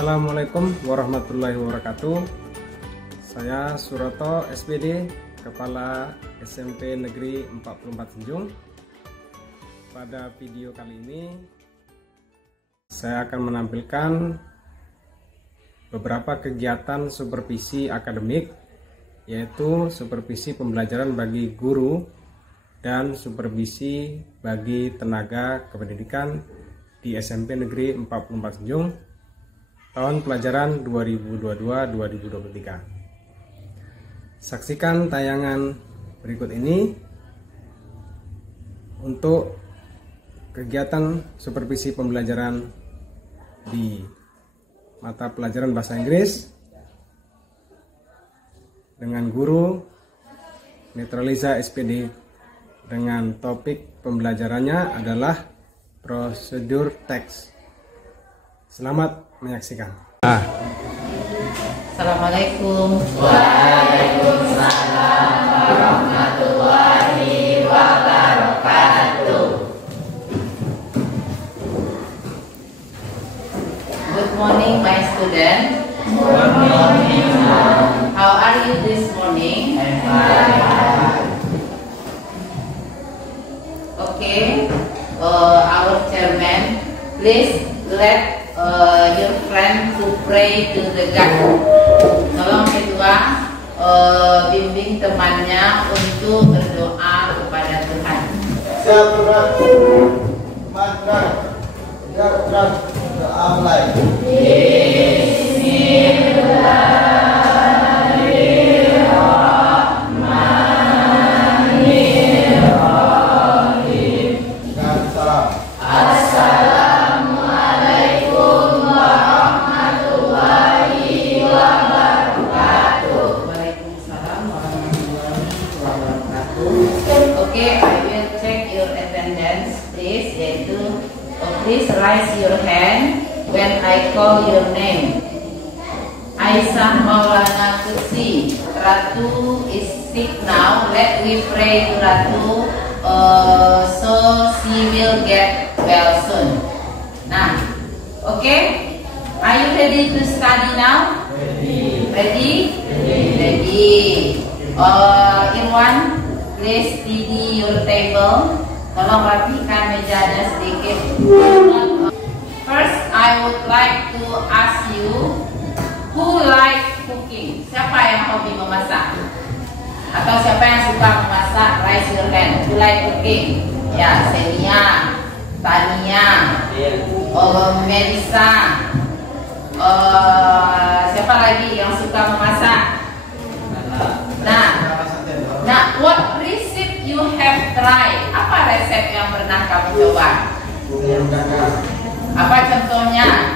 Assalamualaikum warahmatullahi wabarakatuh. Saya Suroto SPD, Kepala SMP Negeri 44 Senjung. Pada video kali ini saya akan menampilkan beberapa kegiatan supervisi akademik, yaitu supervisi pembelajaran bagi guru dan supervisi bagi tenaga kependidikan di SMP Negeri 44 Senjung tahun pelajaran 2022-2023. Saksikan tayangan berikut ini untuk kegiatan supervisi pembelajaran di mata pelajaran bahasa Inggris dengan guru Netraliza SPD, dengan topik pembelajarannya adalah prosedur teks. Selamat menyaksikan. Assalamualaikum. Waalaikumsalam warahmatullahi wabarakatuh. Good morning, my student. Good morning. How are you this morning? Okay. Our chairman, please let your friend to pray to the God. Tolong kedua bimbing temannya untuk berdoa kepada Tuhan. Okay, I will check your attendance, please. Please raise your hand when I call your name. Aisyah Maulana Kursi. Ratu is sick now. Let me pray to Ratu so she will get well soon. Nah, okay. Are you ready to study now? Ready? Irwan, please tidy your table. Tolong rapikan mejanya sedikit. First, I would like to ask you, who like cooking? Siapa yang hobi memasak? Atau siapa yang suka memasak? Raise your hand. Who like cooking? Ya, Senia, Tania, Melissa. Siapa lagi yang suka memasak? Nah, what recipe you have tried? Apa resep yang pernah kamu coba? Apa contohnya?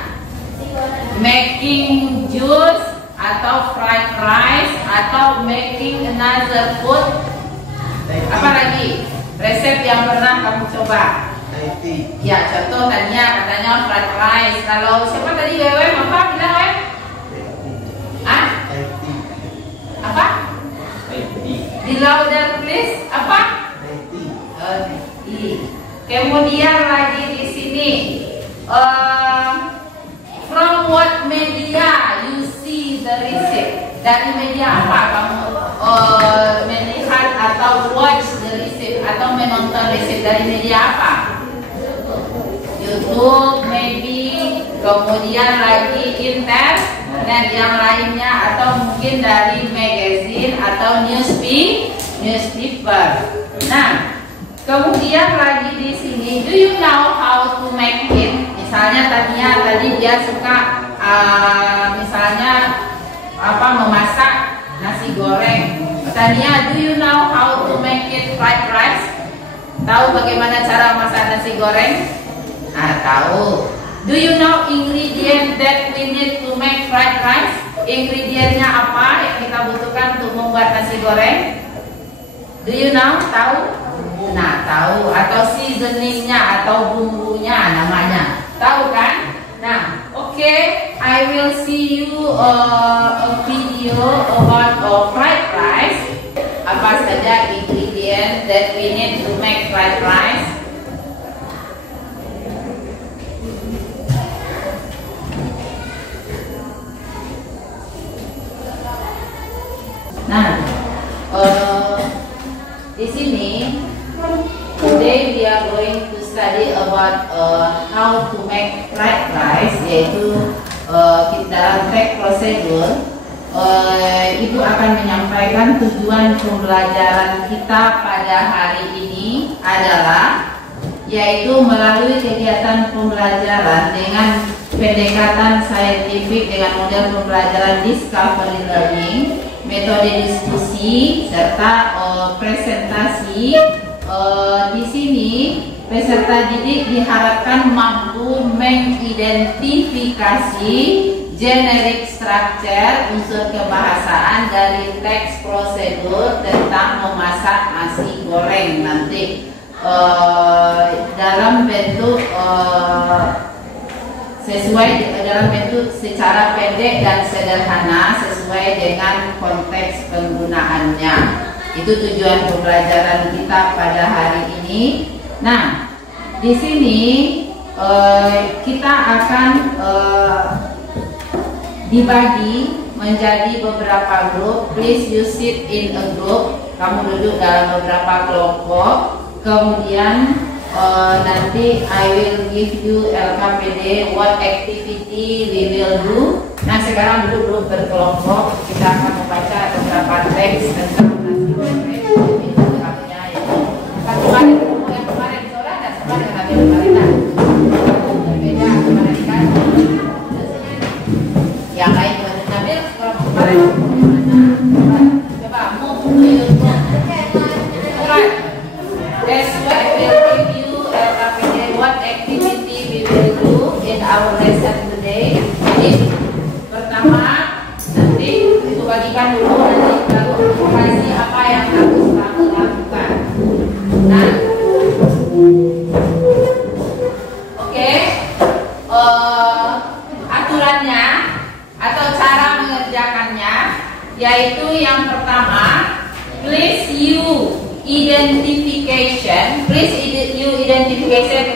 Making juice, atau fried rice, atau making another food. Apa lagi? Resep yang pernah kamu coba? Ya, contoh tadinya katanya fried rice. Kalau siapa tadi Wewe, apa bilang Wewe? Apa? Di louder please. Apa? Kemudian lagi di sini, from what media you see the receipt? Dari media apa kamu melihat atau watch the receipt atau menonton receipt? Dari media apa? YouTube maybe. Kemudian lagi internet yang lainnya, atau mungkin dari magazine atau newspaper. Nah, kemudian lagi di sini, do you know how to make it? Misalnya tadi dia suka misalnya memasak nasi goreng. Tania, do you know how to make it fried rice? Tahu bagaimana cara masak nasi goreng? Tahu. Do you know ingredient that we need to make fried rice? Ingredientnya apa yang kita butuhkan untuk membuat nasi goreng? Do you know? Tahu? Nah, tahu. Atau seasoningnya atau bumbunya namanya. Tahu kan? Nah, okay. I will see you a video about fried rice. Apa saja ingredient that we need to make fried rice? di sini today we are going to study about how to make fried rice, yaitu dalam teks prosedur. Ibu akan menyampaikan tujuan pembelajaran kita pada hari ini adalah yaitu melalui kegiatan pembelajaran dengan pendekatan saintifik dengan model pembelajaran discovery learning, metode diskusi serta presentasi. Di sini peserta didik diharapkan mampu mengidentifikasi generic structure unsur kebahasaan dari teks prosedur tentang memasak nasi goreng nanti dalam bentuk dalam bentuk secara pendek dan sederhana sesuai dengan konteks penggunaannya. Itu tujuan pembelajaran kita pada hari ini. Nah, di sini kita akan dibagi menjadi beberapa grup. Please you sit in a group. Kamu duduk dalam beberapa kelompok. Kemudian nanti I will give you LKPD what activity we will do. Nah, sekarang duduk berkelompok. Kita akan membaca beberapa teks tentang nasi goreng. Kemarin sore dan kemarin berbeda kemarin yang lain Nabil kemarin coba move to your alright. That's why I will give you what activity we will do in our lesson today. Jadi pertama nanti itu bagikan dulu, nanti baru informasi apa yang harus kamu lakukan. Nah, oke, aturannya atau cara mengerjakannya yaitu yang pertama, please you identification.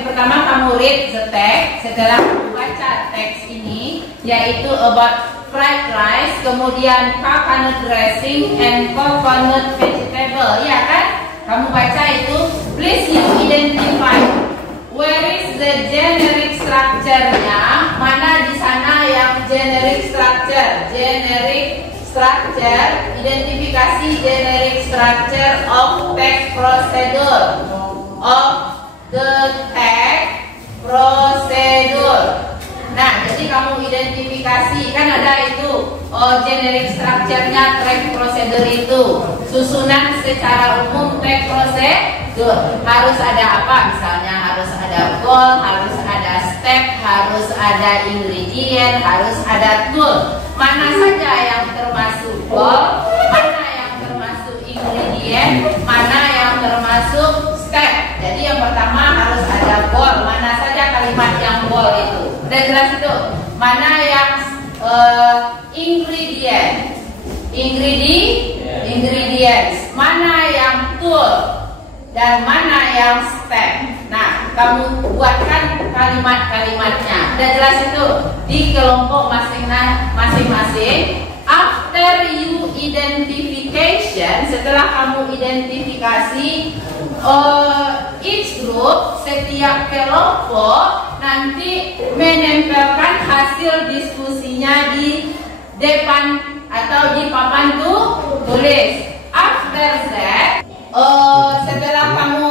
Pertama kamu read the text. Setelah kamu baca teks ini, yaitu about fried rice, kemudian coconut dressing and coconut vegetable, ya kan? Kamu baca itu. Please you identify where is the generic structure-nya. Mana di sana yang generic structure? Generic structure, identifikasi generic structure of text procedure. Of the text procedure. Nah, jadi kamu identifikasi, kan ada itu generic structure-nya text procedure itu. Susunan secara umum text procedure. Harus ada apa? Misalnya harus ada goal, harus ada step, harus ada ingredient, harus ada tool. Mana saja yang termasuk goal, mana yang termasuk ingredient, mana yang termasuk step. Jadi yang pertama harus ada goal. Mana saja kalimat yang goal itu. Udah jelas itu. Mana yang ingredients, mana yang tool, dan mana yang step. Nah, kamu buatkan kalimat-kalimatnya. Udah jelas itu di kelompok masing-masing. After you identification, setelah kamu identifikasi each group, setiap kelompok nanti menempelkan hasil diskusinya di depan atau di papan tulis. After that, setelah kamu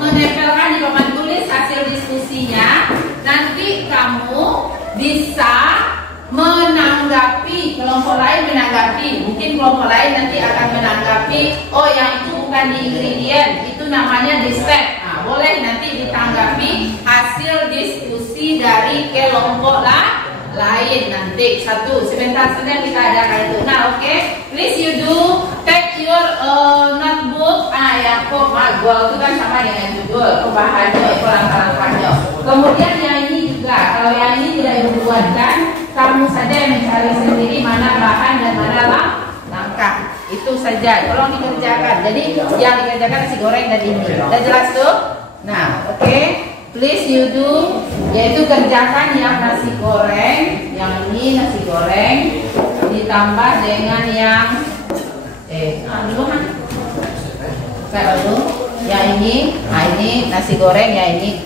menempelkan di papan tulis hasil diskusinya, nanti kamu bisa menanggapi, kelompok lain menanggapi. Mungkin kelompok lain nanti akan menanggapi, oh yang itu bukan di ingredient, itu namanya di step. Nah, boleh nanti ditanggapi hasil diskusi dari kelompok lain nanti. Sebentar saja kita adakan itu. Nah, oke. Please you do take your notebook. Yang gol itu kan sama dengan judul, pembahasannya, langkah-langkahnya. Kemudian yang ini juga, kalau yang ini tidak dibuatkan, kamu saja mencari sendiri mana bahan dan mana langkah. Itu saja, tolong dikerjakan. Jadi yang dikerjakan nasi goreng dan ini. Udah jelas tuh? Nah, oke. Please you do, yaitu kerjakan yang nasi goreng, yang ini nasi goreng ditambah dengan yang Kayak dulu, yang ini, nah ini nasi goreng, ya ini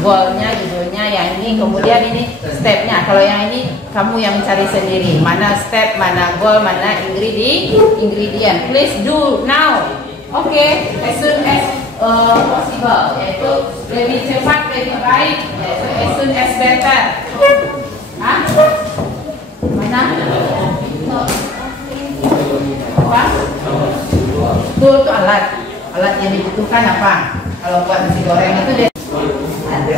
goalnya, judulnya, yang ini, kemudian ini stepnya. Kalau yang ini kamu yang mencari sendiri, mana step, mana goal, mana ingredient. Please do now. Oke, as soon as possible, yaitu lebih cepat, lebih baik, yaitu as soon as better. Hah? Mana? Apa? Tool itu alat. Alat yang dibutuhkan apa? Kalau buat nasi goreng itu ada.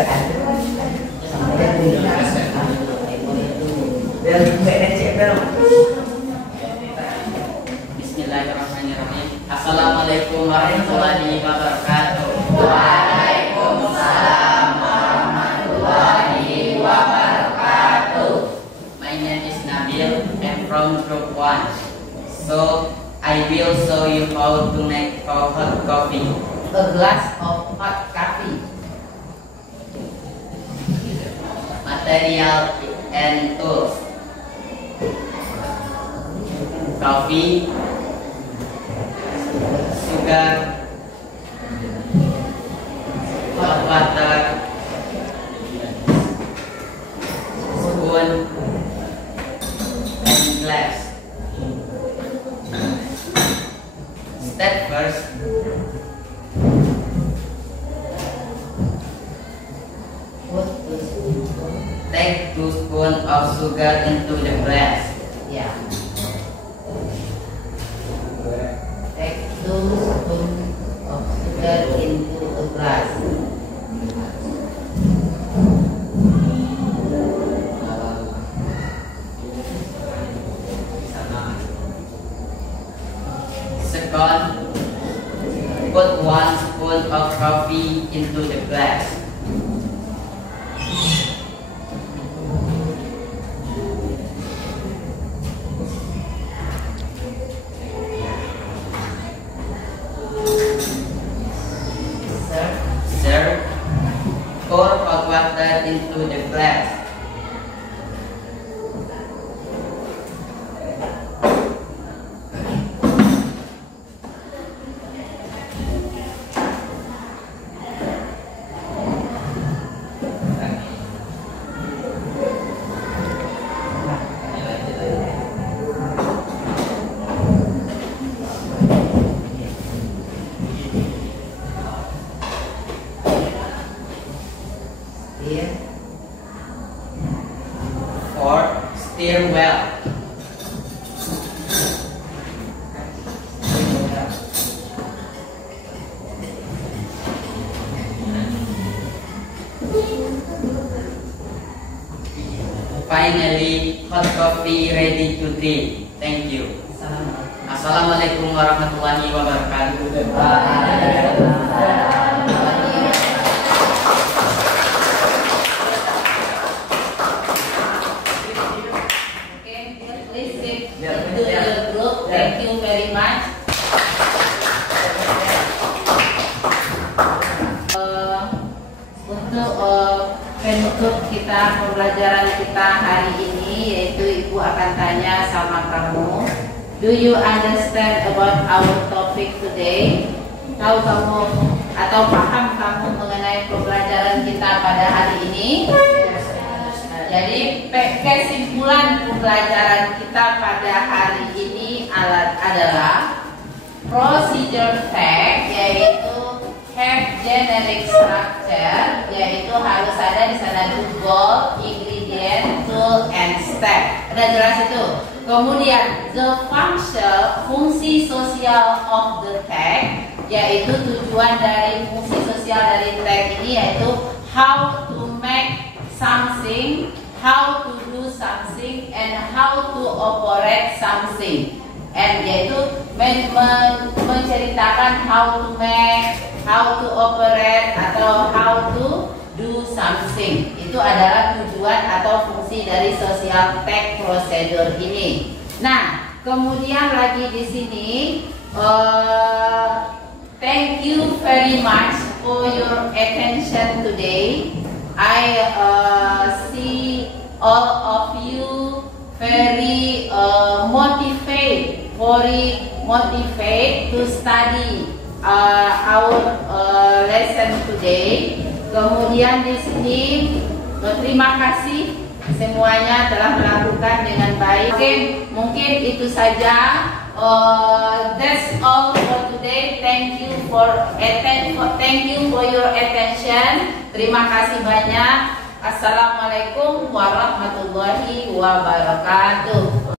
Bismillahirrahmanirrahim. Assalamualaikum warahmatullahi wabarakatuh. Waalaikumsalam warahmatullahi wabarakatuh. My name is Nabil. I'm from Group 1. So I will show you how to make hot coffee. A glass of hot coffee. Material and tools: coffee, sugar, hot water, spoon, and glass. Step first, take 2 spoons of sugar into the glass. Yeah. Take 2 spoons of sugar into a glass. Second, put 1 spoon of coffee into the glass. Third, pour hot water into the glass. Here. Fourth, stir well. Finally, hot coffee ready to drink. Thank you. Assalamualaikum warahmatullahi wabarakatuh. Okay, please sit into the group. Thank you very much. Untuk penutup kita pembelajaran kita hari ini, yaitu Ibu akan tanya sama kamu, do you understand about our topic today? Tahu kamu atau paham kamu mengenai pembelajaran kita pada hari ini? Jadi kesimpulan pembelajaran kita pada hari ini adalah procedure fact, yaitu have generic structure, yaitu harus ada di sana goal, ingredient, tool, and step. Ada jelas itu. Kemudian the fungsi sosial of the tag, yaitu tujuan dari fungsi sosial dari tag ini yaitu how to make something, how to do something, and how to operate something. And yaitu menceritakan how to make, how to operate, atau how to do something. Itu adalah tujuan atau fungsi dari social tag procedure ini. Nah, kemudian lagi di sini, thank you very much for your attention today. I see all of you very motivated to study our lesson today. Kemudian di sini terima kasih semuanya telah melakukan dengan baik. Oke, mungkin itu saja. That's all for today. Thank you for your attention. Terima kasih banyak. Assalamualaikum warahmatullahi wabarakatuh.